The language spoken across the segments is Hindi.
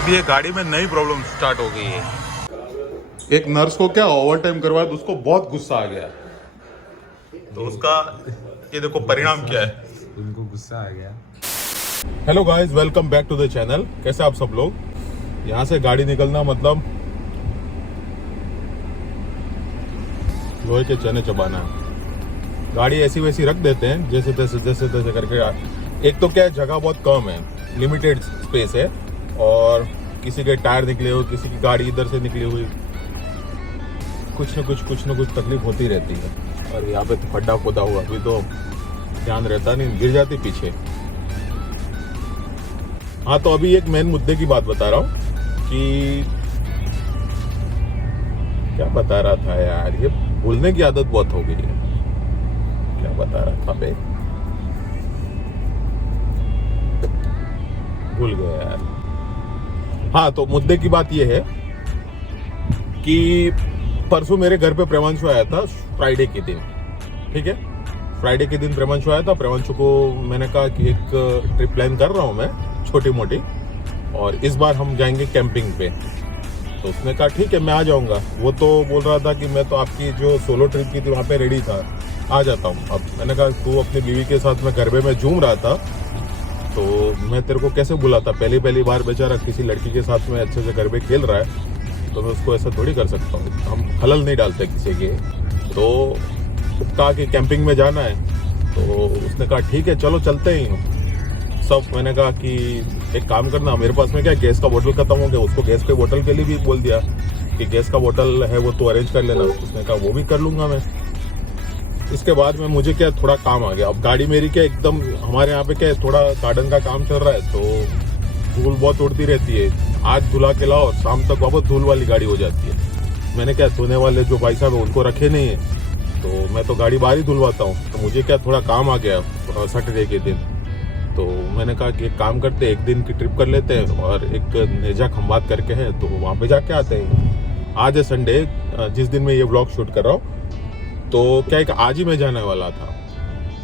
अभी ये गाड़ी में नई प्रॉब्लम स्टार्ट हो गई है। एक नर्स को क्या ओवर टाइम करवाया तो उसको बहुत गुस्सा आ गया, तो उसका ये देखो परिणाम क्या है। उनको गुस्सा आ गया। Hello guys, welcome back to the channel. कैसे आप सब लोग। यहाँ से गाड़ी निकलना मतलब लोहे के चने चबाना है। गाड़ी ऐसी वैसी रख देते हैं जैसे तैसे करके। एक तो क्या है, जगह बहुत कम है, लिमिटेड स्पेस है, और किसी के टायर निकले हुए, किसी की गाड़ी इधर से निकली हुई, कुछ न कुछ तकलीफ होती रहती है। और यहाँ पे तो खड्डा खोदा हुआ, अभी तो ध्यान रहता नहीं, गिर जाती पीछे। हाँ, तो अभी एक मेन मुद्दे की बात बता रहा हूँ कि क्या बता रहा था यार, ये भूलने की आदत बहुत हो गई है। क्या बता रहा था बे, भूल गया यार। हाँ, तो मुद्दे की बात ये है कि परसों मेरे घर पे प्रेमांशु आया था, फ्राइडे के दिन। ठीक है, फ्राइडे के दिन प्रेमांशु आया था। प्रेमांशु को मैंने कहा कि एक ट्रिप प्लान कर रहा हूँ मैं, छोटी मोटी, और इस बार हम जाएंगे कैंपिंग पे। तो उसने कहा ठीक है, मैं आ जाऊँगा। वो तो बोल रहा था कि मैं तो आपकी जो सोलो ट्रिप की थी वहाँ पे रेडी था, आ जाता हूँ। अब मैंने कहा तू अपनी बीवी के साथ में गरबे में झूम रहा था, तो मैं तेरे को कैसे बुलाता। पहली बार बेचारा किसी लड़की के साथ में अच्छे से गरबे खेल रहा है, तो मैं उसको ऐसा थोड़ी कर सकता हूँ। हम खलल नहीं डालते किसी के। तो कहा कि कैंपिंग में जाना है, तो उसने कहा ठीक है चलो चलते ही सब। मैंने कहा कि एक काम करना, मेरे पास में क्या गैस का बोतल खत्म हो गया, उसको गैस के बोतल के लिए भी बोल दिया कि गैस का बोतल है वो तो अरेंज कर लेना। उसने कहा वो भी कर लूँगा मैं। इसके बाद में मुझे क्या थोड़ा काम आ गया। अब गाड़ी मेरी क्या एकदम, हमारे यहाँ पे क्या है, थोड़ा गार्डन का काम चल रहा है, तो धूल बहुत उड़ती रहती है। आज धुला के लाओ, शाम तक वापस धूल वाली गाड़ी हो जाती है। मैंने क्या धोने वाले जो भाई साहब है उनको रखे नहीं है, तो मैं तो गाड़ी बाहर ही धुलवाता हूँ। तो मुझे क्या थोड़ा काम आ गया सैटरडे के दिन। तो मैंने कहा कि एक काम करते, एक दिन की ट्रिप कर लेते हैं, और एक नेजा खंबात करके है, तो वहाँ पे जाके आते हैं। आज है संडे, जिस दिन मैं ये व्लॉग शूट कर रहा हूँ। तो क्या एक आज ही मैं जाने वाला था,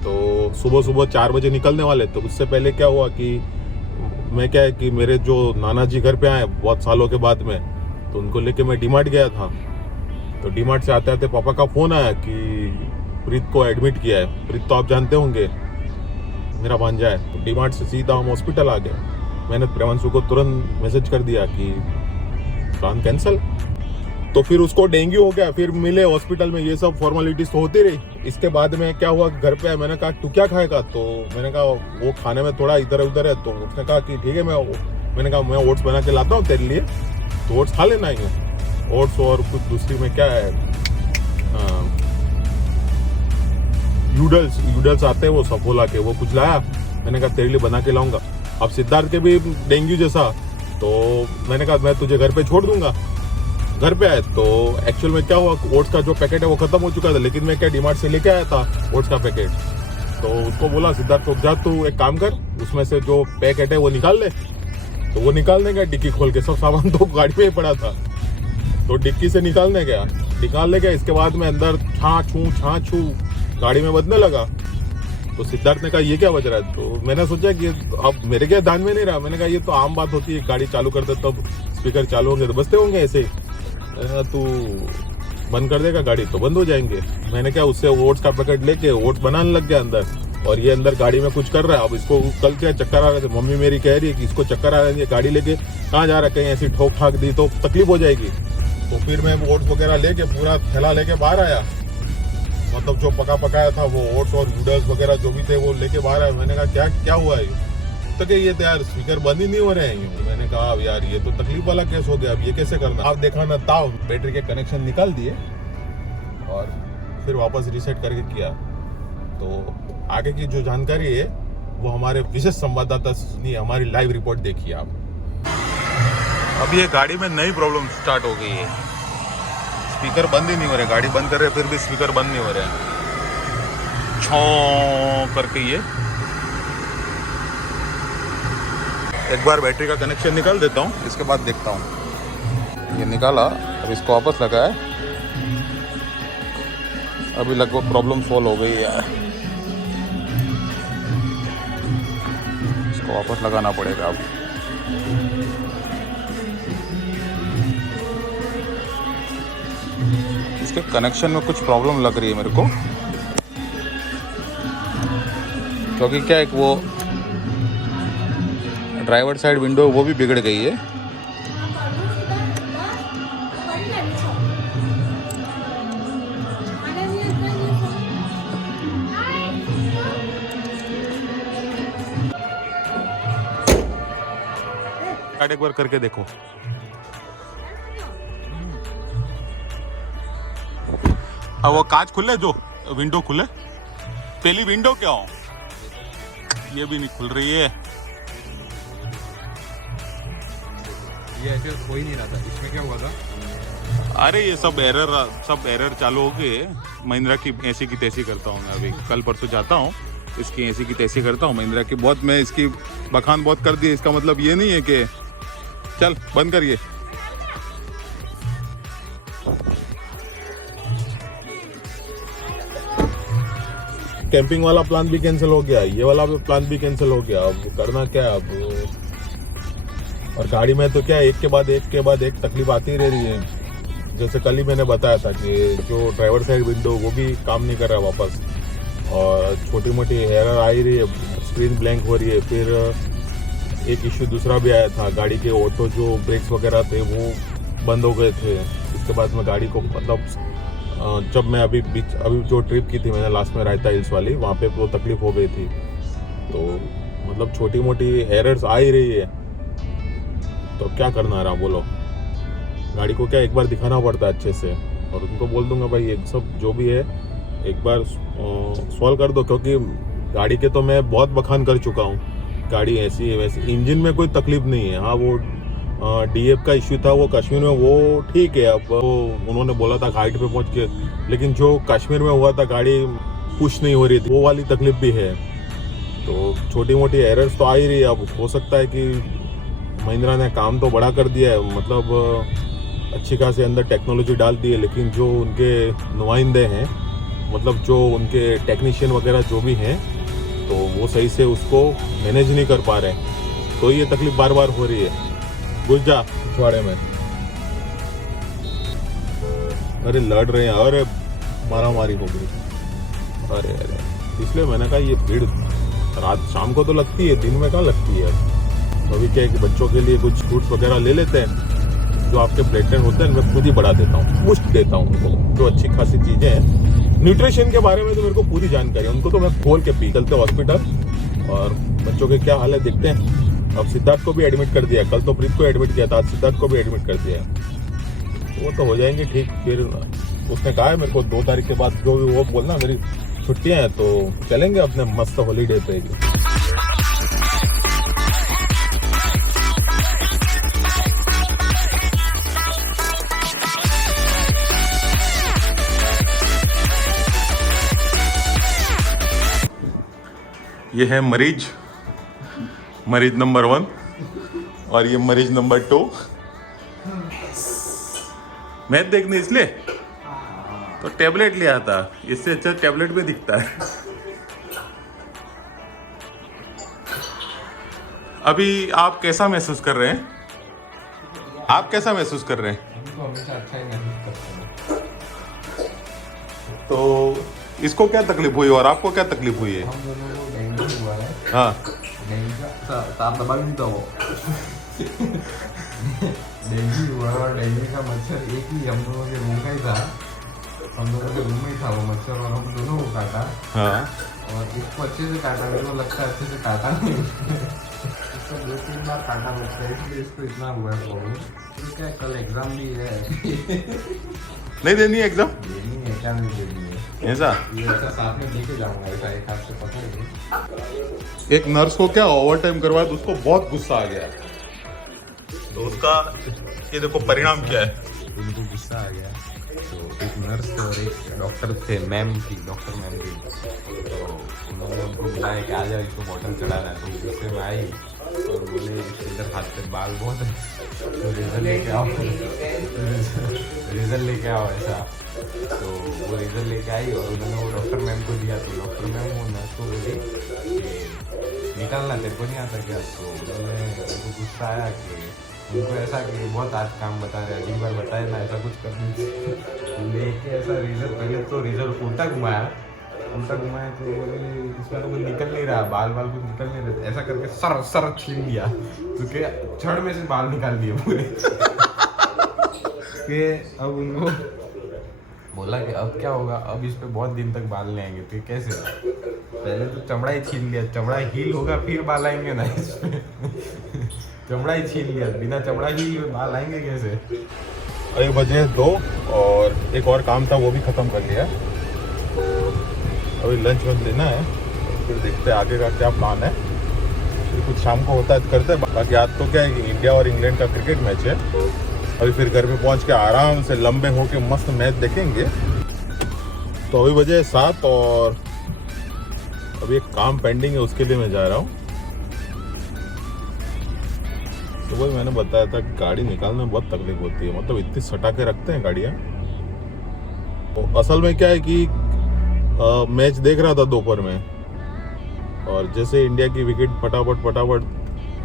तो सुबह 4 बजे निकलने वाले। तो उससे पहले क्या हुआ कि मैं क्या है कि मेरे जो नाना जी घर पे आए बहुत सालों के बाद में, तो उनको लेके मैं डीमार्ट गया था। तो डीमार्ट से आते आते पापा का फ़ोन आया कि प्रीत को एडमिट किया है। प्रीत तो आप जानते होंगे, मेरा भांजा है। तो डीमार्ट से सीधा हम हॉस्पिटल आ गए। मैंने प्रेमांशु को तुरंत मैसेज कर दिया कि प्लान कैंसिल। तो फिर उसको डेंगू हो गया, फिर मिले हॉस्पिटल में, ये सब फॉर्मेलिटीज तो होती रही। इसके बाद में क्या हुआ, घर पे आया, मैंने कहा तू क्या खाएगा। तो मैंने कहा वो खाने में थोड़ा इधर उधर है। तो उसने कहा कि ठीक है, मैंने कहा मैं ओट्स बना के लाता हूँ तेरे लिए, तो ओट्स खा लेना ही है। ओट्स और कुछ दूसरी में क्या है, यूडल्स आते हैं वो सफोला के, वो कुछ लाया। मैंने कहा तेरे लिए बना के लाऊंगा। अब सिद्धार्थ के भी डेंगू जैसा, तो मैंने कहा मैं तुझे घर पे छोड़ दूंगा। घर पे आए तो एक्चुअल में क्या हुआ, ओट्स का जो पैकेट है वो खत्म हो चुका था, लेकिन मैं क्या डीमार्ट से लेके आया था ओट्स का पैकेट। तो उसको बोला सिद्धार्थ को, जा तू एक काम कर, उसमें से जो पैकेट है वो निकाल ले। तो वो निकालने गया, डिक्की खोल के, सब सामान तो गाड़ी पे ही पड़ा था, तो डिक्की से निकालने गया। इसके बाद में अंदर छाछू गाड़ी में बजने लगा। तो सिद्धार्थ ने कहा ये क्या बज रहा है। तो मैंने सोचा कि अब मेरे क्या ध्यान में नहीं रहा। मैंने कहा ये तो आम बात होती है, गाड़ी चालू करते तब स्पीकर चालू होंगे तो बजते होंगे ऐसे। तू बंद कर देगा गाड़ी तो बंद हो जाएंगे। मैंने क्या उससे ओट्स का पैकेट लेके ओट्स बनाने लग गया अंदर, और ये अंदर गाड़ी में कुछ कर रहा है। अब इसको कल क्या चक्कर आ रहे थे, मम्मी मेरी कह रही है कि इसको चक्कर आ रहे हैं, गाड़ी लेके कहाँ जा रहा है, कहीं ऐसी ठोक ठाक दी तो तकलीफ हो जाएगी। तो फिर मैं ओट्स वगैरह लेके पूरा थैला लेके बाहर आया, मतलब जो पकाया था वो ओट्स और नूडल्स वगैरह जो भी थे वो लेके बाहर आया। मैंने कहा क्या हुआ है, तो कि ये तो यार स्पीकर बंद ही नहीं हो रहे हैं। मैंने कहा अब यार ये तो तकलीफ वाला केस हो गया, अब ये कैसे करना। आप देखा ना, ताव बैटरी के कनेक्शन निकाल दिए और फिर वापस रीसेट करके किया। तो आगे की जो जानकारी है वो हमारे विशेष संवाददाता ने हमारी लाइव रिपोर्ट देखी आप। अब ये गाड़ी में नई प्रॉब्लम स्टार्ट हो गई है, स्पीकर बंद ही नहीं हो रहे, गाड़ी बंद कर रहे फिर भी स्पीकर बंद नहीं हो रहे हैं, छौ करके। ये एक बार बैटरी का कनेक्शन निकाल देता हूँ, इसके बाद देखता हूँ। ये निकाला, अब इसको वापस लगाया, अभी लगभग प्रॉब्लम सॉल्व हो गई है। इसको वापस लगाना पड़ेगा अब। इसके कनेक्शन में कुछ प्रॉब्लम लग रही है मेरे को, क्योंकि क्या एक वो ड्राइवर साइड विंडो वो भी बिगड़ गई है। एक बार करके देखो। अब वो कांच खुले, जो विंडो खुले, पहली विंडो क्या हो, ये भी नहीं खुल रही है। ये ऐसे हो ही नहीं रहा था, इसमें क्या हुआ था? अरे ये सब एरर चालू हो गए। महिंद्रा की ऐसी की तैसी करता हूँ मैं, अभी कल परसों जाता हूँ, इसकी ऐसी की तैसी करता हूँ। महिंद्रा की बहुत मैं इसकी बखान बहुत कर दी। इसका मतलब ये नहीं है कि चल बंद करिए। कैंपिंग वाला प्लान भी कैंसिल हो गया, ये वाला भी प्लान भी कैंसिल हो गया। अब करना क्या अब? और गाड़ी में तो क्या एक के बाद एक तकलीफ आती रह रही है। जैसे कल ही मैंने बताया था कि जो ड्राइवर साइड विंडो वो भी काम नहीं कर रहा वापस, और छोटी मोटी एरर आ ही रही है, स्क्रीन ब्लैंक हो रही है। फिर एक इश्यू दूसरा भी आया था, गाड़ी के ऑटो जो ब्रेक्स वगैरह थे वो बंद हो गए थे। इसके बाद में गाड़ी को मतलब जब मैं अभी जो ट्रिप की थी मैंने लास्ट में रायता हिल्स वाली, वहाँ पे वो तकलीफ हो गई थी। तो मतलब छोटी मोटी एरर्स आ ही रही है, तो क्या करना रहा बोलो। गाड़ी को क्या एक बार दिखाना पड़ता है अच्छे से, और उनको बोल दूंगा भाई ये सब जो भी है एक बार सॉल्व कर दो, क्योंकि गाड़ी के तो मैं बहुत बखान कर चुका हूँ। गाड़ी ऐसी है वैसी, इंजन में कोई तकलीफ नहीं है। हाँ वो डीएफ का इश्यू था वो कश्मीर में, वो ठीक है। अब उन्होंने बोला था हाइट पे पहुंच के, लेकिन जो कश्मीर में हुआ था गाड़ी पुश नहीं हो रही थी, वो वाली तकलीफ भी है। तो छोटी मोटी एरर्स तो आ ही रही है। अब हो सकता है कि महिंद्रा ने काम तो बड़ा कर दिया है, मतलब अच्छी खासी अंदर टेक्नोलॉजी डाल दी है, लेकिन जो उनके नुमाइंदे हैं, मतलब जो उनके टेक्नीशियन वगैरह जो भी हैं, तो वो सही से उसको मैनेज नहीं कर पा रहे, तो ये तकलीफ बार बार हो रही है। घुस जा पिछवाड़े में। अरे लड़ रहे हैं, अरे मारा मारी हो गई। अरे इसलिए मैंने कहा ये भीड़ रात शाम को तो लगती है, दिन में कहाँ लगती है। अभी क्या है कि बच्चों के लिए कुछ फ्रूट्स वगैरह ले लेते हैं, जो आपके प्लेटलेट होते हैं मैं खुद ही बढ़ा देता हूँ, बूस्ट देता हूँ उनको, जो अच्छी खासी चीज़ें हैं। न्यूट्रिशन के बारे में तो मेरे को पूरी जानकारी है, उनको तो मैं खोल के पी चलते हॉस्पिटल। और बच्चों के क्या हाल है देखते हैं। अब सिद्धार्थ को भी एडमिट कर दिया, कल तो प्रीत को एडमिट किया था, आज सिद्धार्थ को भी एडमिट कर दिया। तो वो तो हो जाएंगे ठीक। फिर उसने कहा है मेरे को 2 तारीख के बाद जो भी वो बोलना, मेरी छुट्टियां हैं तो चलेंगे अपने मस्त हॉलीडे पे। ये है मरीज नंबर 1 और ये मरीज नंबर 2। मैच देखने इसलिए तो टैबलेट लिया था, इससे अच्छा टैबलेट में दिखता है। अभी आप कैसा महसूस कर रहे हैं? आप कैसा महसूस कर रहे हैं? तो हमेशा अच्छा ही महसूस करते हैं। तो इसको क्या तकलीफ हुई और आपको क्या तकलीफ हुई है? हम दोनों को डेंगू हुआ है। हाँ, डेंगू का आप दबा नहीं था वो डेंगू हुआ, और डेंगू का मच्छर एक ही हम दोनों के रूम का ही था, हम दोनों के रूम में ही था वो मच्छर, और हम दोनों को काटा। हाँ। और इसको अच्छे से काटा, मेरे को लगता है अच्छे से काटा नहीं इसको 2-3 बार काटा लगता है, इसलिए इसको इतना हुआ है प्रॉब्लम। तो क्या कल एग्जाम भी है नहीं देनी है एग्जाम? देनी है, क्या नहीं देनी है ऐसा? ये ऐसा साथ में लेके जाऊंगा, ऐसा एक हाथ से पकड़ के। एक नर्स को क्या ओवर टाइम करवाया तो उसको बहुत गुस्सा आ गया, तो उसका ये देखो परिणाम क्या है। उनको गुस्सा आ गया, तो एक नर्स और एक डॉक्टर थे, डॉक्टर मैम थी, तो उन्होंने उनको बुलाया कि आ जाओ इसको बॉटल चढ़ाना है। तो गुस्से में आई और बोले इधर हाथ पे बाल बहुत है, तो रेजर लेके आओ रेजर लेके आओ ऐसा। तो वो रेजर लेके आई और उन्होंने वो डॉक्टर मैम को दिया, तो डॉक्टर मैम वो नर्स को बोली कि निकालना तेरे को नहीं आता क्या? तो उन्होंने उनको गुस्सा आया कि उनको ऐसा कि बहुत आज काम बता रहे हैं, अगली बार बताए ना ऐसा कुछ करने लेके ऐसा रेजर, पहले तो रेजर उल्टा घुमाया तो बोले इसमें तो कुछ निकल नहीं रहा, बाल कुछ निकल नहीं रहे, ऐसा करके सर छीन लिया तो क्या छड़ में से बाल निकाल दिए पूरे कि अब उनको बोला कि अब क्या होगा, अब इस पे बहुत दिन तक बाल नहीं आएंगे। तो कैसे, पहले तो चमड़ा ही छीन लिया, चमड़ा हील होगा फिर बाल आएंगे ना इसमें चमड़ा ही छीन लिया, बिना चमड़ा ही बाल आएंगे कैसे। अभी बजे 2 और एक और काम था वो भी ख़त्म कर लिया। अभी लंच वंच लेना है, फिर देखते हैं आगे का क्या प्लान है। फिर कुछ शाम को होता है तो करते हैं। बाकी आज तो क्या है कि इंडिया और इंग्लैंड का क्रिकेट मैच है। अभी फिर घर पे पहुंच के आराम से लंबे होके मस्त मैच देखेंगे। तो अभी बजे 7 और अभी एक काम पेंडिंग है, उसके लिए मैं जा रहा हूँ। तो वही मैंने बताया था कि गाड़ी निकालने में बहुत तकलीफ होती है, मतलब इतनी सटा के रखते हैं गाड़ियाँ। तो असल में क्या है कि मैच देख रहा था दोपहर में, और जैसे इंडिया की विकेट फटाफट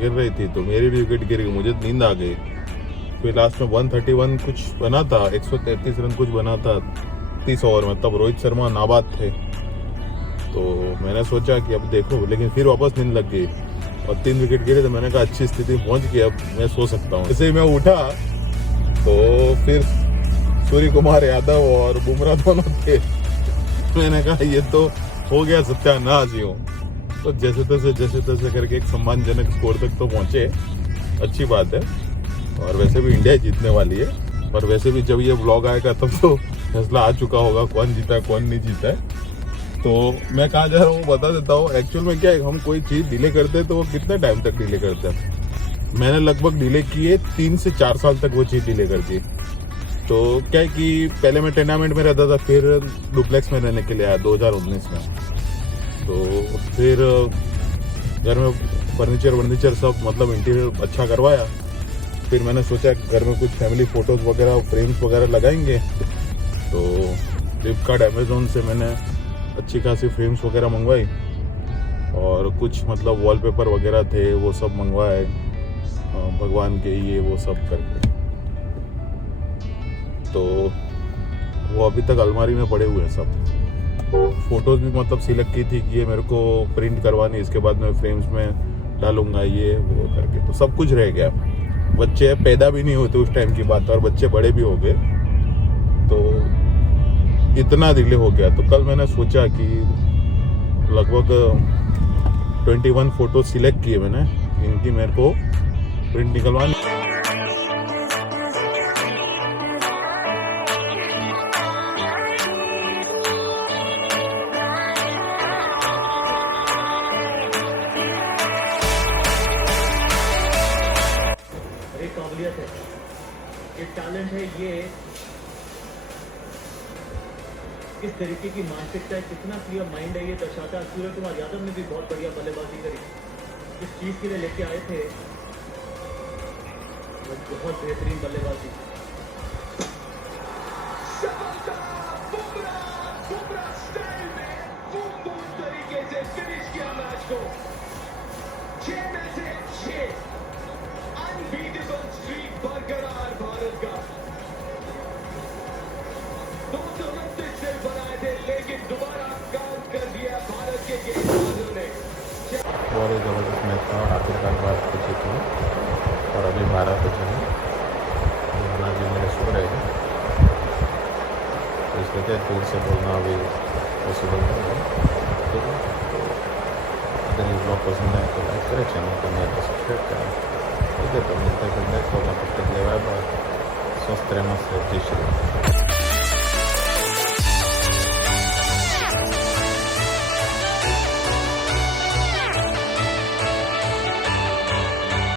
गिर रही थी तो मेरी भी विकेट गिर गई, मुझे नींद आ गई। फिर लास्ट में 131 कुछ बना था, 133 रन कुछ बना था 30 ओवर में, तब रोहित शर्मा नाबाद थे। तो मैंने सोचा कि अब देखो, लेकिन फिर वापस नींद लग गई और 3 विकेट गिरे। तो मैंने कहा अच्छी स्थिति पहुंच गई, अब मैं सो सकता हूँ। जैसे ही मैं उठा तो फिर सूर्य कुमार यादव और बुमराह दोनों थे। मैंने कहा ये तो हो गया सत्यानाश ही। तो जैसे तैसे करके एक सम्मानजनक स्कोर तक तो पहुंचे, अच्छी बात है। और वैसे भी इंडिया जीतने वाली है, पर वैसे भी जब ये व्लॉग आएगा तब तो फैसला आ चुका होगा कौन जीता है कौन नहीं जीता है। तो मैं कहाँ जा रहा हूँ बता देता हूँ। एक्चुअल में क्या है, हम कोई चीज़ डिले करते हैं तो वो कितने टाइम तक डिले करते हैं। मैंने लगभग डिले किए 3 से 4 साल तक वो चीज़ डिले कर दी। तो क्या है कि पहले मैं टेनामेंट में रहता था, फिर डुप्लेक्स में रहने के लिए आया 2019 में। तो फिर घर में फर्नीचर सब मतलब इंटीरियर अच्छा करवाया। फिर मैंने सोचा कि घर में कुछ फैमिली फ़ोटोज़ वगैरह फ्रेम्स वगैरह लगाएंगे। तो फ्लिपकार्ट अमेज़ोन से मैंने अच्छी खासी फ्रेम्स वगैरह मंगवाई, और कुछ मतलब वॉलपेपर वगैरह थे वो सब मंगवाए, भगवान के ये वो सब करके। तो वो अभी तक अलमारी में पड़े हुए हैं सब। फ़ोटोज़ भी मतलब सिलेक्ट की थी कि ये मेरे को प्रिंट करवानी, इसके बाद मैं फ्रेम्स में डालूंगा ये वो करके। तो सब कुछ रह गया। बच्चे पैदा भी नहीं होते उस टाइम की बात, और बच्चे बड़े भी हो गए, तो इतना डिले हो गया। तो कल मैंने सोचा कि लगभग 21 फ़ोटो सिलेक्ट किए मैंने, इनकी मेरे को प्रिंट निकलवानी। काबिलियत है, ये टैलेंट है, ये किस तरीके की मानसिकता है, कितना क्लियर माइंड है, ये दर्शाता है। सूर्य कुमार यादव ने भी बहुत बढ़िया बल्लेबाजी करी, इस चीज के लिए लेके आए थे, बहुत बेहतरीन बल्लेबाजी। तरीके से फिनिश किया मैच को, 6 में से 6 अनबीटेबल स्ट्रीक बरकरार भारत का। 229 से बनाए थे, लेकिन दोबारा काम कर दिया भारत के गेंदबाजों ने। बहुत ही ज़बरदस्त मैच था और आखिरकार बात को जीती, और अभी 12 बजे हैं, नाना जी मेरे सो रहे हैं, तो इसलिए क्या दूर से बोलना अभी पॉसिबल नहीं है। ठीक है, तो अगर ये ब्लॉग पसंद आए तो लाइक करें, चैनल को नया तो सब्सक्राइब करें। ठीक है, तो मिलते हैं फिर नेक्स्ट ब्लॉग में। तब तक के लिए बाय बाय, स्वस्थ रहना से जय श्री राम।